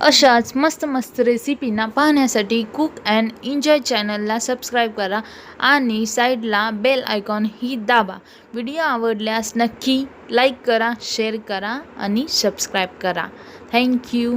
अशाच मस्त मस्त रेसिपीना पाहण्यासाठी कुक अँड एन्जॉय चॅनलला सबस्क्राईब करा आणि साईडला बेल आयकॉन ही दाबा। व्हिडिओ आवडल्यास नक्की लाईक करा, शेअर करा आणि सबस्क्राईब करा। थँक्यू।